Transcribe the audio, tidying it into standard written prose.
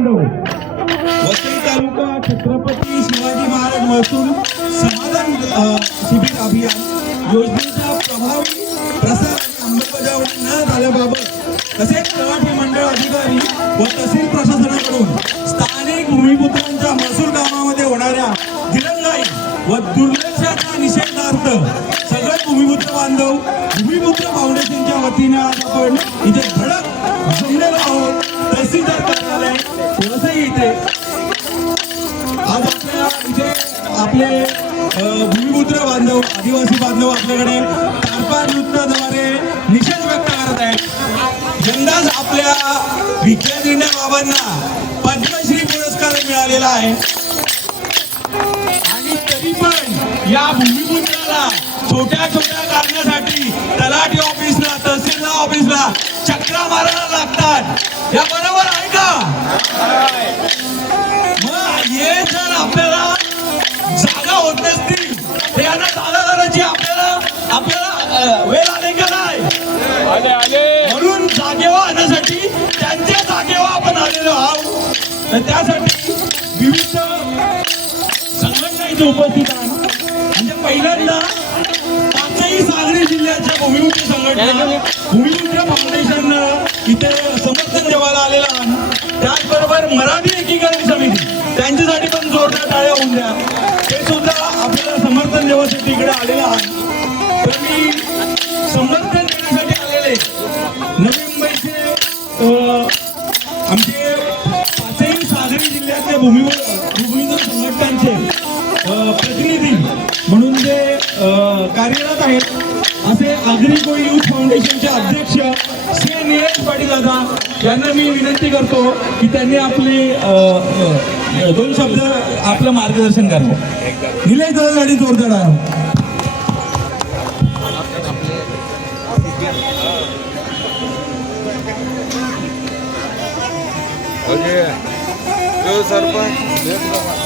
बांधव वसई तालुका छत्रपती शिवाजी महाराज महसूल समाधान शिबिर अभियान योजनेचा प्रभावी प्रसार आणि अंमलबजावणी न झाल्याबाबत तसेच तलाठी मंडळ अधिकारी व तहसील प्रशासनाकडून स्थानिक भूमिपुत्रांच्या महसूल कामामध्ये होणाऱ्या दिरंगाई व दुर्लक्षाचा निषेधार्थ सगळे भूमिपुत्र बांधव भूमिपुत्र फाउंडेशनच्या वतीने आज आपण इथे धडक जमलेलो आहोत. तहसीलदार कार्यालय वसई इथे आज आपल्या इथे आपले भूमिपुत्र बांधव आदिवासी बांधव आपल्याकडे तारपा नृत्याद्वारे निषेध व्यक्त करत आहेत. यंदाच आपल्या विद्यादिन्या बाबांना पद्मश्री पुरस्कार मिळालेला आहे आणि तरी पण या भूमिपुत्राला छोट्या छोट्या कारणासाठी तलाठी ऑफिसला तहसील ऑफिसला चक्रा मारायला लागतात. या बरोबर आहे का? मग हे जर आपल्याला जागा होत नसतील तर यांना जागा करायची आपल्याला वेळ आले का नाही? म्हणून जागेवर आणण्यासाठी त्यांच्या जागेवर आपण आलेलो आहोत. तर त्यासाठी विविध संघटना इथे उपस्थित आहेत. म्हणजे पहिल्यांदा पाचही सागरी जिल्ह्याच्या भूमिपुत्र संघटना भूमिपुत्र फाउंडेशन इथे समर्थन देवाला आलेला आहे. त्याचबरोबर मराठी एकीकरण समिती त्यांच्यासाठी पण जोरदार टाळ्या होऊन द्या. ते सुद्धा आपल्याला समर्थन देवासाठी इकडे आलेलं आहे. तर मी समर्थन देण्यासाठी आलेले नवी मुंबईचे आमचे पाचही सागरी जिल्ह्यातले भूमिपुत्र संघटनांचे प्रतिनिधी म्हणून जे कार्यरत आहेत असे आगरी कोळी युथ फाउंडेशनचे अध्यक्ष श्री निलेश पाटील दादा यांना मी विनंती करतो की त्यांनी आपले दोन शब्द आपलं मार्गदर्शन करावं. निलेश दादासाठी जोरदार आहे. सरपंच